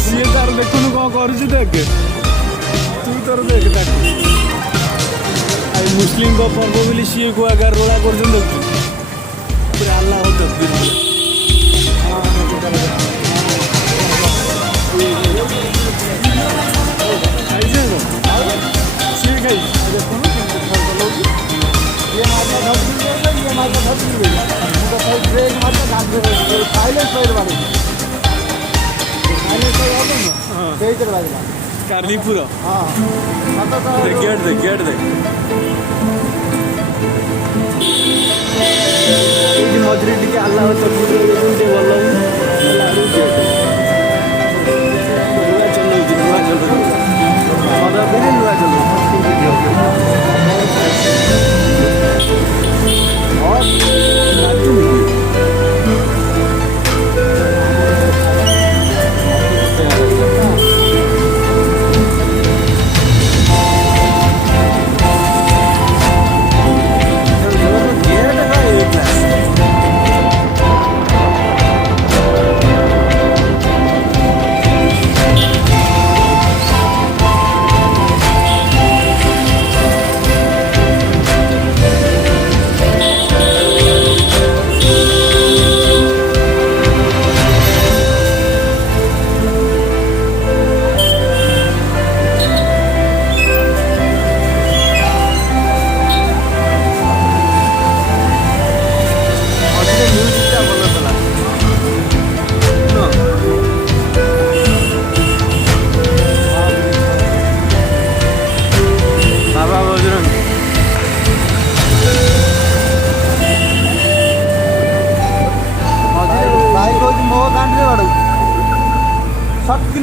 सी तार देखुन कौन कर देख तू तोर देख मुस्लिम पर्व बोली सी को आगे रोला कर आल्ला सी खाई कार्निपुर गेट दे मझे टे आल्ला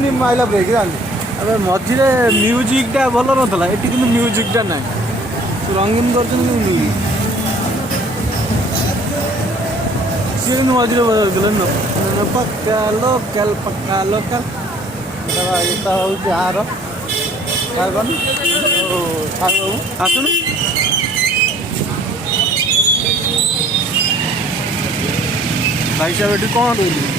भल आइला ब्रेक अबे मझे म्यूजिकटा भल ना ये कि म्यूजिकटा ना रंगीन कर सी मझे बजा पक्का लोकल पक्का लोकल यहाँ हूँ यार आसुन भाई साहब ये कौन रही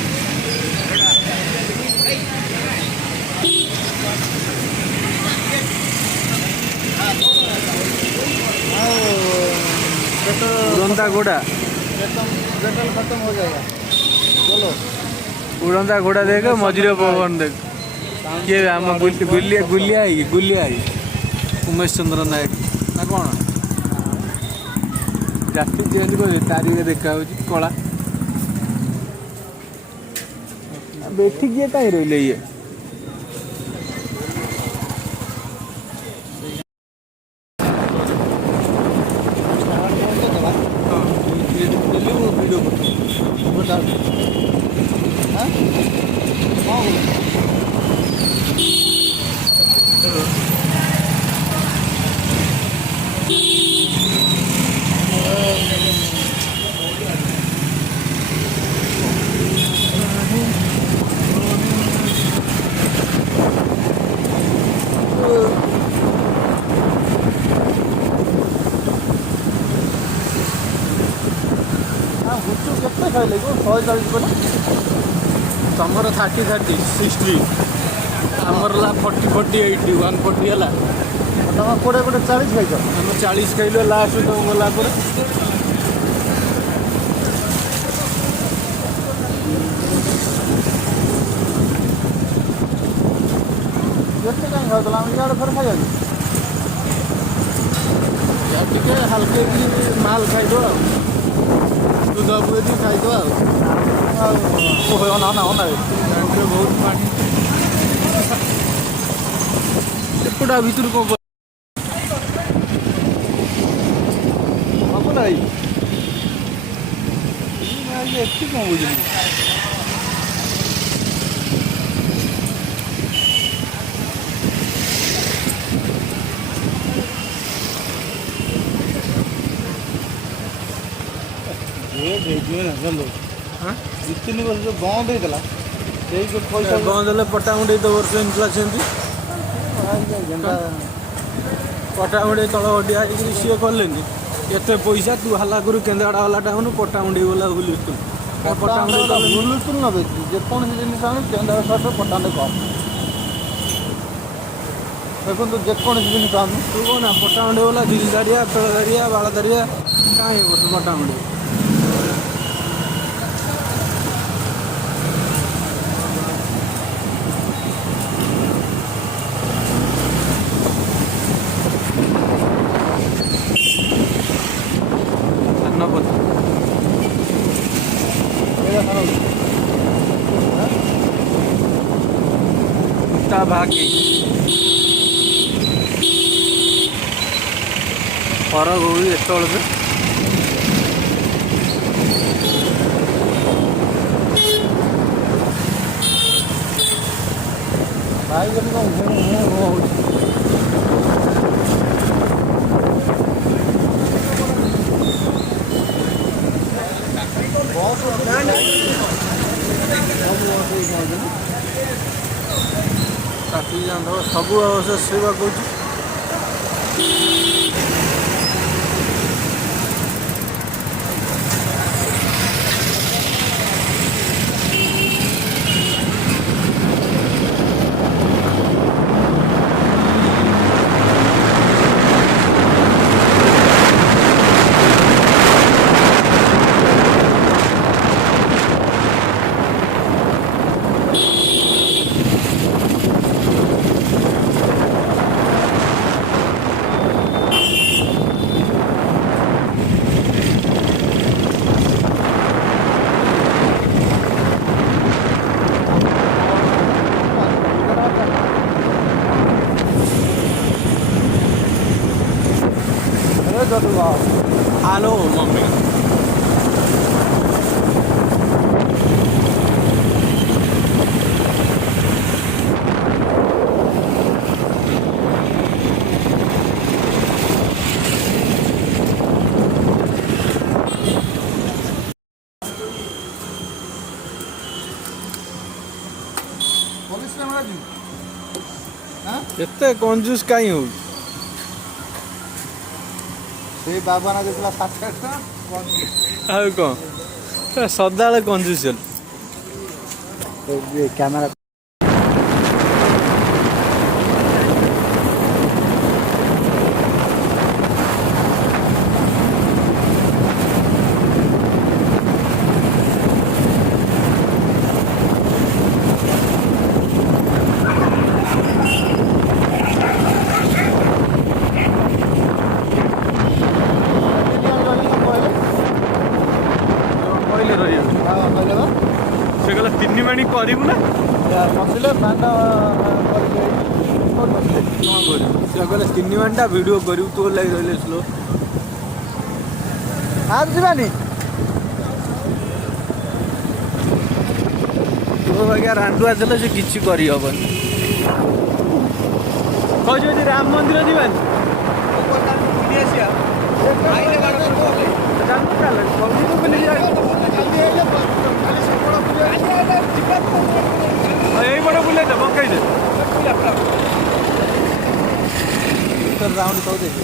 उड़ंता घोड़ा खत्म हो जाएगा चलो उड़ंता घोड़ा देख मझे पवन देख किए आम गुलिया उमेश चंद्र नायक ना कौन जाति चेंज कर तारी देखा कला बैठी किए कहीं रही ये ଖାଇଲେ କି 140 ପଡ଼ିଲା ତମର 30 30 60 ଆମର ହେଲା 40 40 80 140 ହେଲା। ତମେ 20 ଗୋଟେ 40 ଖାଇଛ। ଆମେ 40 ଖାଇଲୁ ଲାଷ୍ଟ ତମ ଗଲା ପରେ। କେତେ କାହିଁ ଖାଉଥିଲା ଆମେ ଇଆଡ଼େ ଫେରେ ଖାଇବାକୁ या ଟିକେ ହାଲକା ମାଲ ଖାଇଦବା ଆଉ ଦୁଧ ବୁଧି ଖାଇଦବା ଆଉ ଅନା ଜାଣିଥିବେ ବହୁତ ପାଣି ଏପଟା ଭିତରୁ କ'ଣ ହବ ନାଇଁ ଏଠି କ'ଣ ବୁଝିଲି ଜାଣିଲୁ 2-3 ବର୍ଷ ଯେଉଁ ବନ୍ଦ ହେଇଥିଲା ସେଇ ଯେଉଁ ପଇସା ବନ୍ଦ ହେଲେ ପଟାମୁଣ୍ଡେଇ 2 ବର୍ଷ ହେଇଥିଲା ସେମିତି ପଟାମୁଣ୍ଡେଇ ତଳ ହଟିଆ ହେଇକିରି ସିଏ କଲେନି ଏତେ ପଇସା ତୁ ହାଲା କରୁ କେନ୍ଦ୍ରାପଡ଼ା ବାଲାଟା ହେଉନୁ ପଟାମୁଣ୍ଡେଇ ଗଲା ବୁଲୁଥିଲୁ ପଟାମୁଣ୍ଡେଇ ବୁଲୁଥିଲୁ ନ ବେଶୀ ଯେକୌଣସି ଜିନିଷ ଆଣୁ କେନ୍ଦ୍ରାପଡ଼ା ସହିତ ପଟାମୁଣ୍ଡେଇ କମ୍ ଦେଖନ୍ତୁ ଯେକୌଣସି ଜିନିଷ ଆଣୁ ତୁ କ'ଣ ନା ପଟାମୁଣ୍ଡେଇ ଗଲା ଦିଲଦାରିଆ ତଳଦାରିଆ ବାଳଦାରିଆ କାହିଁ କରୁଛୁ ପଟାମୁଣ୍ଡେଇ ତା ଭାଗି ଫରକ ହଉଛି ଏତେବେଳେ ଭାଇ ଯଦି କ'ଣ ହେଉଛି କାଟିକି ଜାଣିଦେବ ସବୁ ଅବଶ୍ୟ ସେବା କହୁଛି Hallå mami. ଏତେ କଞ୍ଜୁସ୍ କାହିଁ ହଉଛି ସେଇ ବାବାନା ଦେଇଥିଲା 60 ଟଙ୍କା ଆଉ କ'ଣ ସଦାବେଳେ କଞ୍ଜୁସ୍ କ୍ୟାମେରା ସେ କହିଲା 3 ମାଣି କରିବୁ ନା ବସିଲେ ପ୍ୟାଣ୍ଟ କ'ଣ କରିବୁ ସେ କହିଲା 3 ମାଣିଟା ଭିଡ଼ିଓ କରିବୁ ତୋ ଲାଗି ରହିଲେ ସ୍ଲୋ ଆଜି ଯିବାନି ତୋ ବାଗିଆ ରାଣ୍ଡୁଆ ଥିଲେ ସେ କିଛି କରିହେବନି କହୁଛୁ ଯଦି ରାମ ମନ୍ଦିର ଯିବାନି ଏଇପଟେ ବୁଲେଇ ଦେ ପକେଇ ଦେ ରାଉଣ୍ଡ କହୁ ଦେଖି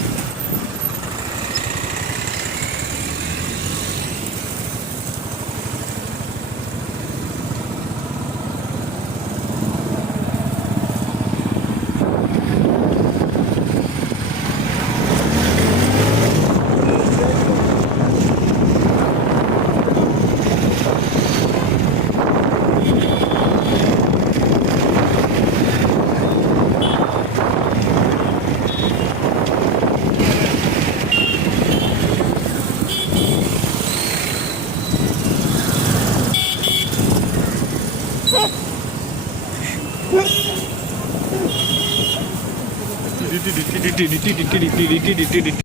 DT DT DT DT DT DT DT DT DT